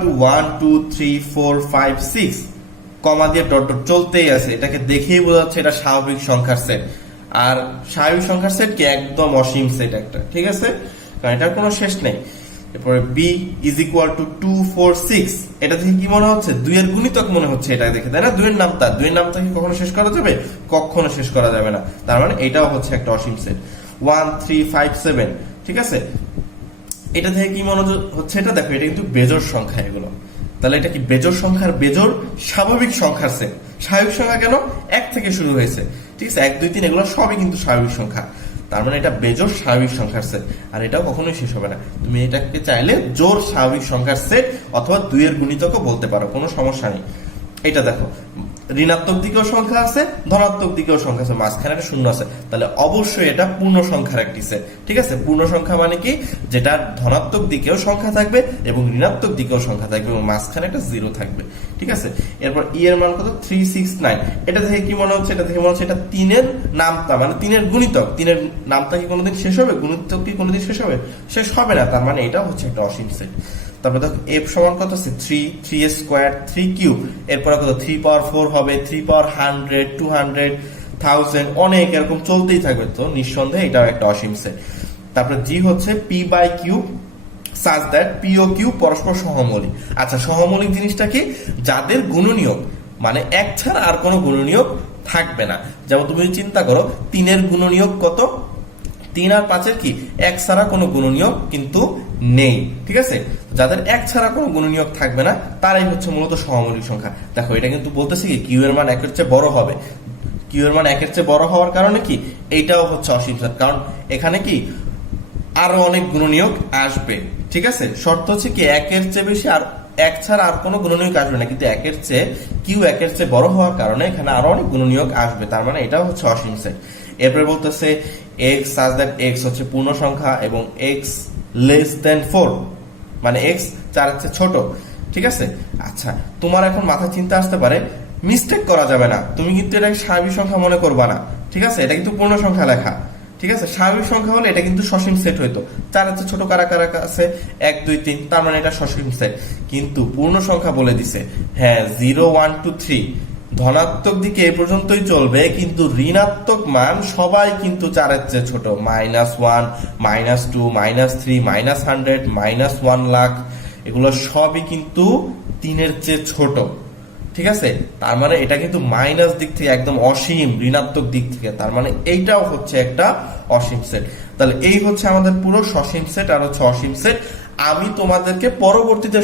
Two 1 2 3 4 5 6 কমা দিয়ে dot dot চলতেই আছে, এটাকে দেখেই বোঝা যাচ্ছে এটা স্বাভাবিক সংখ্যার সেট। আর স্বাভাবিক সংখ্যার সেট কি একদম অসীম সেট একটা, ঠিক আছে, কারণ এটার কোনো শেষ নেই। এরপরে বি ইজ ইকুয়াল টু 2 4 6, এটা থেকে কি মনে হচ্ছে? 2 এর গুণিতক মনে হচ্ছে এটা দেখে, তাই না? 2 এর নামতা, 2 এর নামতা কি কখনো শেষ করা যাবে? কখনো শেষ করা যাবে না। তার মানে এটাও হচ্ছে একটা অসীম সেট। 1 3 5 7, ঠিক আছে, এটা থেকে কি মনে হচ্ছে? এটা দেখো, এটা কিন্তু বেজোড় সংখ্যা এগুলো। তাহলে এটা কি বেজোড় সংখ্যার বেজোড় স্বাভাবিক সংখ্যার সেট। স্বাভাবিক সংখ্যা কেন? 1 থেকে শুরু হয়েছে, ঠিক আছে, 1 2 3 এগুলো সবই কিন্তু স্বাভাবিক সংখ্যা। তার মানে এটা বেজোড় স্বাভাবিক সংখ্যার সেট, আর এটাও কখনোই শেষ হবে না। তুমি এটাকে চাইলে জোড় স্বাভাবিক সংখ্যার সেট অথবা 2 এর গুণিতকও বলতে পারো, কোনো সমস্যা নেই। এটা দেখো, ঋণাত্মক দিকেও সংখ্যা আছে, ধনাত্মক দিকেও সংখ্যা আছে, মাঝখানে একটা শূন্য আছে, তাহলে অবশ্যই এটা পূর্ণ সংখ্যার একটি সেট, ঠিক আছে। পূর্ণ সংখ্যা মানে কি? যেটা ধনাত্মক দিকেও সংখ্যা থাকবে এবং ঋণাত্মক দিকেও সংখ্যা থাকবে এবং মাঝখানে একটা জিরো থাকবে, ঠিক আছে। এরপর ই এর মান কত? 3 6 9, এটা থেকে কি মনে হচ্ছে? এটা থেকে মনে হচ্ছে এটা 3 এর নামতা, মানে 3 এর গুণিতক। 3 এর নামতা কি কোনোদিন শেষ হবে? গুণিতক কি কোনোদিন শেষ হবে? শেষ হবে না। তার মানে এটা হচ্ছে একটা অসীম সেট। তারপরে দেখো এফ সমান কত আছে? 3 3 স্কয়ার 3 কিউব, এরপর কত? 3 পাওয়ার 4 হবে, 3 পাওয়ার 100 200 1000, অনেক এরকম চলতেই থাকবে। তো নিঃসন্দেহে এটাও একটা অসীম সেট। তারপরে জি হচ্ছে P by Q such that P ও কিউ পরস্পর সহমৌলিক। আচ্ছা, সহমৌলিক জিনিসটা কি? যাদের গুণনীয়ক মানে 1 ছাড়া আর কোনো গুণনীয়ক থাকবে না। যেমন তুমি চিন্তা করো, 3 এর গুণনীয়ক কত? 3 আর 5 এর কি 1 ছাড়া কোনো গুণনীয়ক কিন্তু নেই, ঠিক আছে। যাদের 1 ছাড়া কোনো গুণনীয়ক থাকবে না তারাই হচ্ছে মূলত সহমৌলিক সংখ্যা। দেখো, এটা কিন্তু বলতেছে কি কিউ এর মান 1 এর চেয়ে বড় হবে। কিউ এর মান 1 এর চেয়ে বড় হওয়ার কারণে কি এইটাও হচ্ছে অসীম সেট, কারণ এখানে কি আরো অনেক গুণনীয়ক আসবে, ঠিক আছে। শর্ত হচ্ছে কি 1 এর চেয়ে বেশি আর 1 ছাড়া আর কোনো গুণনীয়ক আসবে না, কিন্তু 1 এর চেয়ে কিউ 1 এর চেয়ে বড় হওয়ার কারণে এখানে আরো অনেক গুণনীয়ক আসবে। তার মানে এটাও হচ্ছে অসীম সেট। এরপরে বলতেছে x such that x হচ্ছে পূর্ণ সংখ্যা এবং x less than 4, মানে x 4 এর চেয়ে ছোট, ঠিক আছে। আচ্ছা, তোমার এখন মাথায় চিন্তা আসতে পারে মিস্টেক করা যাবে না, তুমি কিন্তু এটা স্বাভাবিক সংখ্যা মনে করবা না, ঠিক আছে, এটা কিন্তু পূর্ণ সংখ্যা লেখা, ঠিক আছে। স্বাভাবিক সংখ্যা হলে এটা কিন্তু সসীম সেট হইতো। 4 এর চেয়ে ছোট কারা কারা আছে? 1 2 3, তার মানে এটা সসীম সেট। কিন্তু পূর্ণ সংখ্যা বলে দিছে, হ্যাঁ 0 1 2 3 ধনাত্মক দিকে এই পর্যন্তই চলবে, কিন্তু ঋণাত্মক মান সবাই কিন্তু 4 এর চেয়ে ছোট। -1 -2 -3 -100 -1 লাখ, এগুলো সবই কিন্তু 3 এর চেয়ে ছোট, ঠিক আছে। তার মানে এটা কিন্তু মাইনাস দিক থেকে একদম অসীম, ঋণাত্মক দিক থেকে। তার মানে এইটাও হচ্ছে একটা অসীম সেট। তাহলে এই হচ্ছে আমাদের পুরো সসীম সেট আর হচ্ছে অসীম সেট। আমি তোমাদেরকে পরবর্তীতে